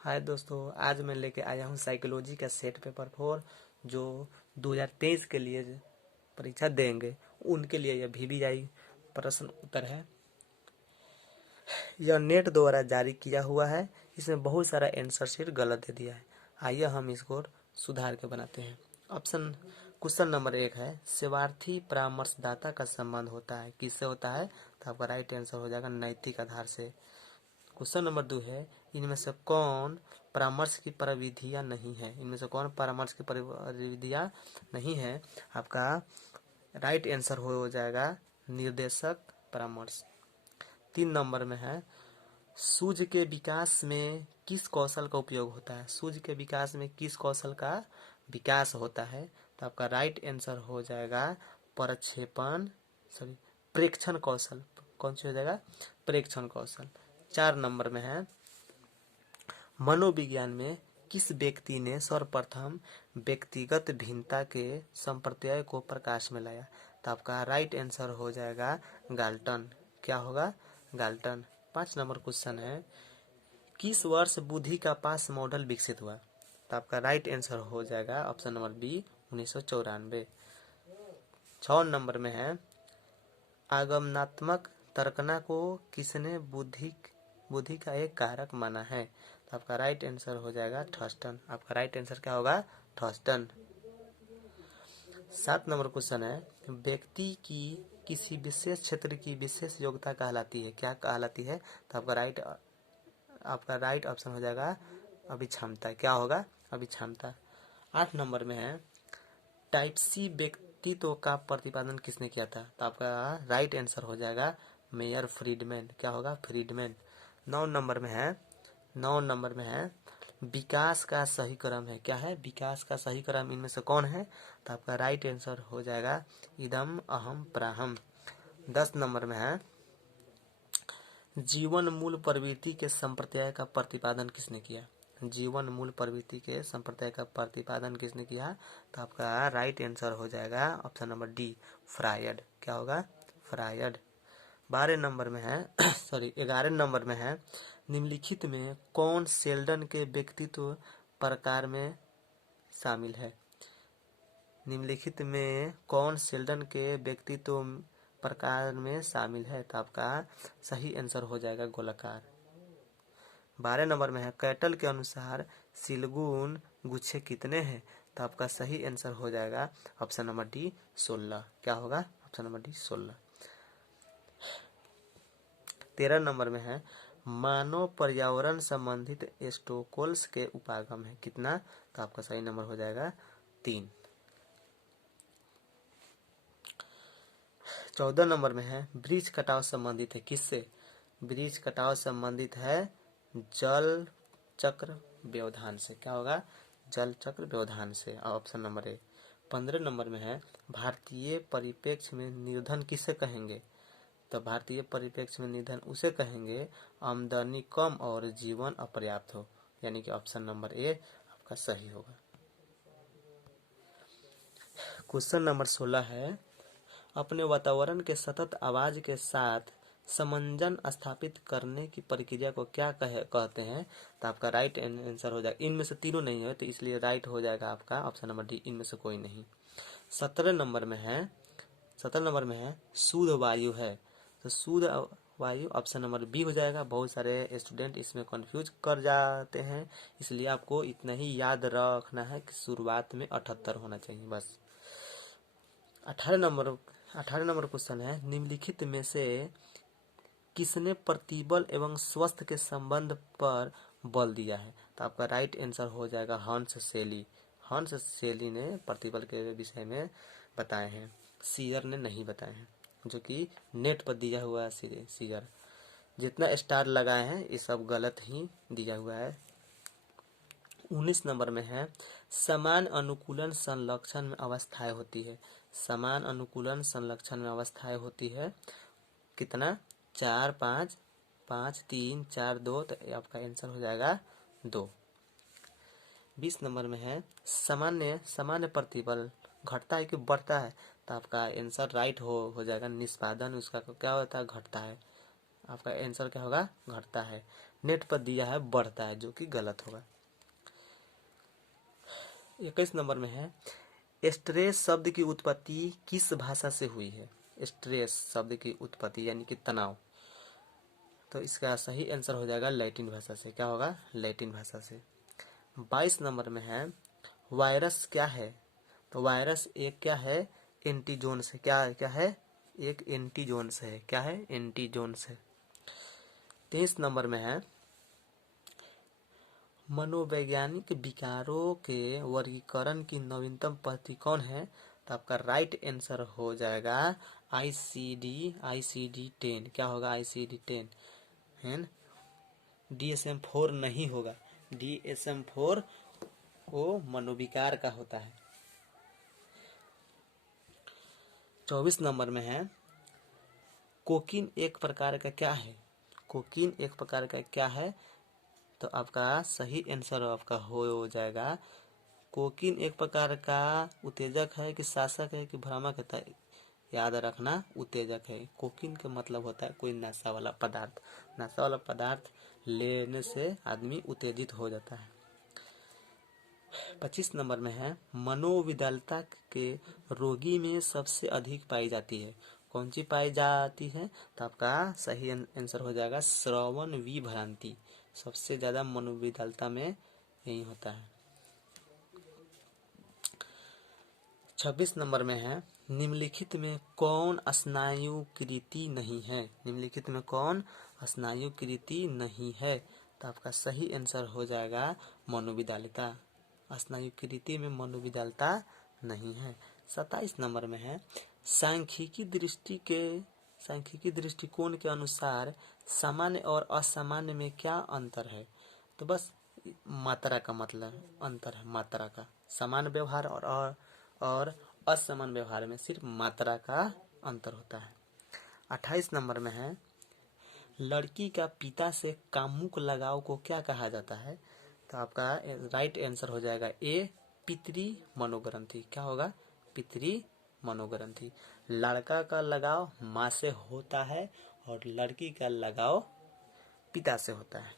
हाय दोस्तों, आज मैं लेके आया हूँ साइकोलॉजी का सेट पेपर 4 जो 2023 के लिए परीक्षा देंगे उनके लिए यह VVI प्रश्न उत्तर है। यह नेट द्वारा जारी किया हुआ है। इसमें बहुत सारा आंसर शीट गलत दे दिया है। आइए हम इसको सुधार के बनाते हैं। ऑप्शन क्वेश्चन नंबर 1 है, सेवार्थी परामर्शदाता का संबंध होता है, किससे होता है? तो आपका राइट आंसर हो जाएगा नैतिक आधार से। क्वेश्चन नंबर 2 है, इनमें से कौन परामर्श की परिविधियां नहीं है? इनमें से कौन परामर्श की परिविधियां नहीं है? आपका राइट आंसर हो जाएगा निर्देशक परामर्श। 3 नंबर में है, सूझ के विकास में किस कौशल का उपयोग होता है? सूझ के विकास में किस कौशल का विकास होता है? तो आपका राइट आंसर हो जाएगा प्रक्षेपण सॉरी प्रेक्षण कौशल। कौन सी हो जाएगा? प्रेक्षण कौशल। 4 नंबर में है, मनोविज्ञान में किस व्यक्ति ने सर्वप्रथम व्यक्तिगत भिन्नता के संप्रत्यय को प्रकाश में लाया? तो आपका राइट आंसर हो जाएगा गाल्टन। क्या होगा? गाल्टन। 5 नंबर क्वेश्चन है, किस वर्ष बुद्धि का पास मॉडल विकसित हुआ? तो आपका राइट आंसर हो जाएगा ऑप्शन नंबर बी 1994। 6 नंबर में है, आगमनात्मक तर्कना को किसने बुद्धि का एक कारक माना है? तो आपका राइट आंसर हो जाएगा थर्स्टन। आपका राइट आंसर क्या होगा? थर्स्टन। 7 नंबर क्वेश्चन है, व्यक्ति की किसी विशेष क्षेत्र की विशेष योग्यता कहलाती है, क्या कहलाती है? तो आपका राइट ऑप्शन हो जाएगा अभिक्षमता। क्या होगा? अभिक्षमता। 8 नंबर में है, टाइप सी व्यक्तित्व का प्रतिपादन किसने किया था? तो आपका राइट आंसर हो जाएगा मेयर फ्रीडमैन। क्या होगा? फ्रीडमैन। 9 नंबर में है विकास का सही क्रम है, क्या है? विकास का सही क्रम इनमें से कौन है? तो आपका राइट आंसर हो जाएगा इदम अहम प्राहम। 10 नंबर में है, जीवन मूल प्रवृत्ति के संप्रत्यय का प्रतिपादन किसने किया? जीवन मूल प्रवृत्ति के संप्रत्यय का प्रतिपादन किसने किया? तो आपका राइट आंसर हो जाएगा ऑप्शन नंबर डी फ्रायड। क्या होगा? फ्रायड। 12 नंबर में है 11 नंबर में है, निम्नलिखित में कौन शेल्डन के व्यक्तित्व प्रकार में शामिल है? निम्नलिखित में कौन शेल्डन के व्यक्तित्व प्रकार में शामिल है? तो आपका सही आंसर हो जाएगा गोलाकार। 12 नंबर में है, कैटल के अनुसार सिलगुन गुच्छे कितने हैं? तो आपका सही आंसर हो जाएगा ऑप्शन नंबर डी 16। क्या होगा? Option number D 16। 13 नंबर में है, मानव पर्यावरण संबंधित स्टोकोल्स के उपागम है कितना? तो आपका सही नंबर हो जाएगा 3। 14 नंबर में है, वृक्ष कटाव संबंधित है किससे? वृक्ष कटाव संबंधित है जल चक्र व्यवधान से। क्या होगा? जल चक्र व्यवधान से। Option number A. 15 नंबर में है, भारतीय परिप्रेक्ष्य में निर्धन किसे कहेंगे? तो भारतीय परिप्रेक्ष्य में निर्धन उसे कहेंगे आमदनी कम और जीवन अपर्याप्त हो, यानी कि ऑप्शन नंबर ए आपका सही होगा। क्वेश्चन नंबर 16 है, अपने वातावरण के सतत आवाज के साथ समंजन स्थापित करने की प्रक्रिया को क्या कहते हैं? तो आपका राइट आंसर हो जाएगा, इनमें से तीनों नहीं है तो इसलिए राइट हो जाएगा आपका ऑप्शन नंबर डी, इनमें से कोई नहीं। 17 नंबर में है शुद्ध वायु है, तो शुद्ध वायु ऑप्शन नंबर बी हो जाएगा। बहुत सारे स्टूडेंट इसमें कंफ्यूज कर जाते हैं, इसलिए आपको इतना ही याद रखना है कि शुरुआत में 78 होना चाहिए बस। 18 नंबर क्वेश्चन है, निम्नलिखित में से किसने प्रतिबल एवं स्वस्थ के संबंध पर बल दिया है? तो आपका राइट आंसर हो जाएगा हंस सेली। हंस सेली ने प्रतिबल के विषय में बताए हैं, सीगर ने नहीं बताए हैं, जो कि नेट पर दिया हुआ है। सीगर जितना स्टार लगाए हैं ये सब गलत ही दिया हुआ है। 19 नंबर में है, समान अनुकूलन संलक्षण में अवस्थाएं होती है। समान अनुकूलन संलक्षण में अवस्थाएं होती है कितना? 4 5 5 3 4 2, तो आपका आंसर हो जाएगा 2। 20 नंबर में है, सामान्य प्रतिबल घटता है कि बढ़ता है? तो आपका आंसर राइट हो जाएगा निष्पादन उसका क्या होता है? घटता है। आपका आंसर क्या होगा? घटता है। नेट पर दिया है बढ़ता है, जो कि गलत होगा। 21 नंबर में है, स्ट्रेस शब्द की उत्पत्ति किस भाषा से हुई है? स्ट्रेस शब्द की उत्पत्ति यानी कि तनाव, तो इसका सही आंसर हो जाएगा लैटिन भाषा से। क्या होगा? लैटिन भाषा से। 22 नंबर में है, वायरस क्या है? तो वायरस एक क्या है? एंटीजोन्स है। क्या है? एक एंटीजोन्स है। क्या है? एंटीजोन्स है। 23 नंबर में है, मनोवैज्ञानिक विकारों के वर्गीकरण की नवीनतम पद्धति कौन है? तो आपका राइट आंसर हो जाएगा ICD-10। क्या होगा? ICD-10 है। DSM-4 नहीं होगा। DSM-4 वो मनोविकार का होता है। 24 नंबर में है, कोकीन एक प्रकार का क्या है? कोकीन एक प्रकार का क्या है? तो आपका सही आंसर आपका हो जाएगा, कोकीन एक प्रकार का उत्तेजक है कि शासक है कि भ्रामक होता है? याद रखना, उत्तेजक है। कोकीन का मतलब होता है कोई नशा वाला पदार्थ। नशा वाला पदार्थ लेने से आदमी उत्तेजित हो जाता है। 25 नंबर में है, मनोविकलता के रोगी में सबसे अधिक पाई जाती है। कौन सी पाई जाती है? तो आपका सही आंसर हो जाएगा श्रवण विभ्रांति। सबसे ज्यादा मनोविकलता में यही होता है। 26 नंबर में है, निम्नलिखित में कौन स्नायुकृति नहीं है? निम्नलिखित में कौन स्नायुकृति नहीं है? तो आपका सही आंसर हो जाएगा मनोविकलता। स्नायुकृति में मनोविकलता नहीं है। 27 नंबर में है, सांख्यिकी दृष्टिकोण के अनुसार सामान्य और असामान्य में क्या अंतर है? तो बस मात्रा का मतलब अंतर है, मात्रा का। सामान्य व्यवहार और असामान्य व्यवहार में सिर्फ मात्रा का अंतर होता है। 28 नंबर में है, लड़की का पिता से कामुक लगाव को क्या कहा जाता है? तो आपका राइट आंसर हो जाएगा ए, पितृ मनोग्रंथि। क्या होगा? पितृ मनोग्रंथि। लड़का का लगाव माँ से होता है और लड़की का लगाव पिता से होता है।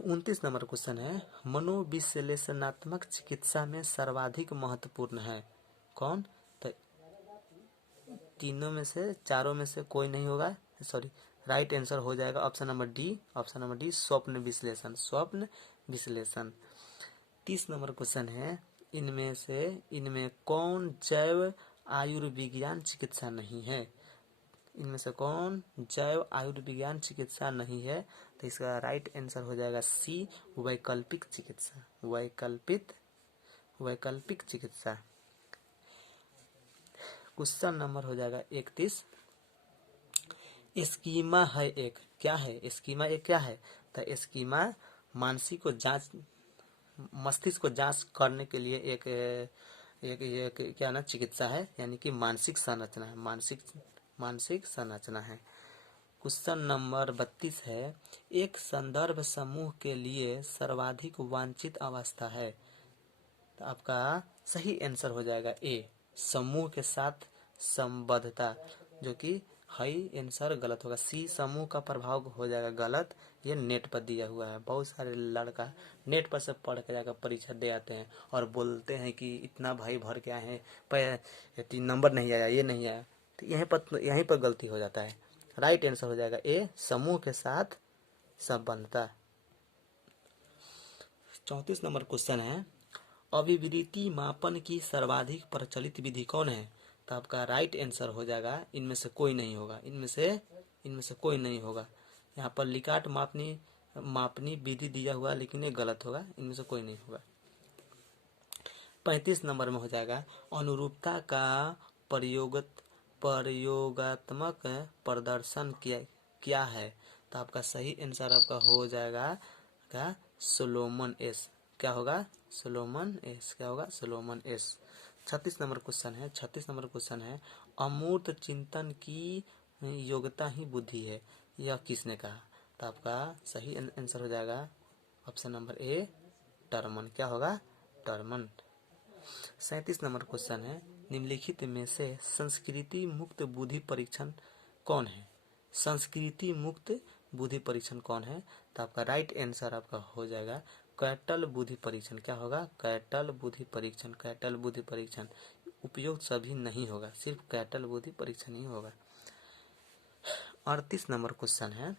29 नंबर क्वेश्चन है, मनोविश्लेषणात्मक चिकित्सा में सर्वाधिक महत्वपूर्ण है कौन? तो तीनों में से, चारों में से कोई नहीं होगा। सॉरी, राइट आंसर हो जाएगा option number D. Option number D, स्वप्न विश्लेषण। स्वप्न विश्लेषण। 30 नंबर क्वेश्चन है, इनमें कौन जैव आयुर्विज्ञान चिकित्सा नहीं है? इनमें से कौन जैव आयुर्विज्ञान चिकित्सा नहीं है? तो इसका राइट आंसर हो जाएगा सी, वैकल्पिक चिकित्सा। वैकल्पिक चिकित्सा। क्वेश्चन नंबर हो जाएगा 31, स्कीमा है एक। क्या है? स्कीमा एक क्या है? तो स्कीमा मस्तिष्क को जांच करने के लिए एक क्या ना चिकित्सा है, यानी कि मानसिक संरचना है। मानसिक संरचना है। क्वेश्चन नंबर 32 है, एक संदर्भ समूह के लिए सर्वाधिक वांछित अवस्था है। तो आपका सही आंसर हो जाएगा ए, समूह के साथ संबद्धता, जो कि हाई आंसर गलत होगा। सी, समूह का प्रभाव हो जाएगा गलत। ये नेट पर दिया हुआ है। बहुत सारे लड़का नेट पर से पढ़ के जाकर परीक्षा दे आते हैं और बोलते हैं कि इतना भाई भर के आए हैं, पर नंबर नहीं आया, ये नहीं आया। तो यहीं पर गलती हो जाता है। राइट आंसर हो जाएगा ए, समूह के साथ संबद्धता। 34 नंबर क्वेश्चन है, अभिवृद्धि मापन की सर्वाधिक प्रचलित विधि कौन है? तो आपका राइट आंसर हो जाएगा इनमें से कोई नहीं होगा। इनमें से कोई नहीं होगा। यहाँ पर लिकाट मापनी विधि दिया हुआ, लेकिन ये गलत होगा। इनमें से कोई नहीं होगा। 35 नंबर में हो जाएगा, अनुरूपता का प्रयोगात्मक प्रदर्शन क्या है? तो आपका सही आंसर आपका हो जाएगा क्या? Solomon S. क्या होगा? Solomon S. क्या होगा? Solomon S. 36 नंबर क्वेश्चन है, अमूर्त चिंतन की योग्यता ही बुद्धि है, यह किसने कहा? तो आपका सही आंसर हो जाएगा ऑप्शन नंबर ए, टर्मन। क्या होगा? टर्मन। 37 नंबर क्वेश्चन है, निम्नलिखित में से संस्कृति मुक्त बुद्धि परीक्षण कौन है? संस्कृति मुक्त बुद्धि परीक्षण कौन है? तो आपका राइट आंसर आपका हो जाएगा कैटल बुद्धि परीक्षण। क्या होगा? कैटल बुद्धि परीक्षण। कैटल बुद्धि परीक्षण उपयोग सभी नहीं होगा, सिर्फ कैटल बुद्धि परीक्षण ही होगा। 38 नंबर क्वेश्चन है,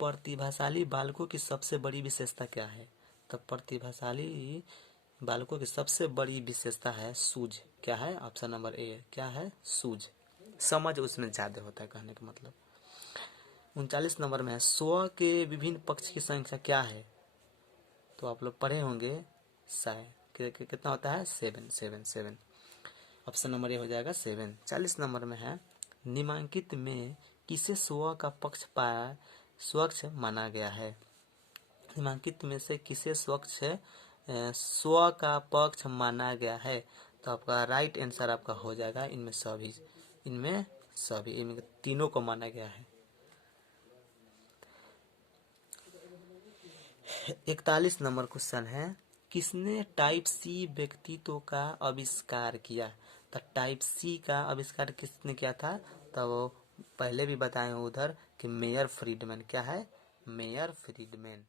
प्रतिभाशाली बालकों की सबसे बड़ी विशेषता क्या है? तो प्रतिभाशाली बालकों की सबसे बड़ी विशेषता है सूझ। क्या है? Option number A. क्या है? सूझ, समझ उसमें ज्यादा होता है, कहने का मतलब। 39 नंबर में है, स्व के विभिन्न पक्ष की संख्या क्या है? तो आप लोग पढ़े होंगे शायद, कितना होता है? 7। ऑप्शन नंबर ए हो जाएगा 7। 40 नंबर में है, निम्नलिखित में किसे स्व का पक्ष पाया स्वच्छ माना गया है? निम्नलिखित में से किसे स्व का पक्ष माना गया है? तो आपका राइट आंसर आपका हो जाएगा इनमें सभी इनमें तीनों को माना गया है। 41 नंबर क्वेश्चन है, किसने टाइप सी व्यक्तित्व का आविष्कार किया? तो टाइप सी का आविष्कार किसने किया था? तो वो पहले भी बताए हैं उधर कि मेयर फ्रीडमैन। क्या है? Meyer Friedman.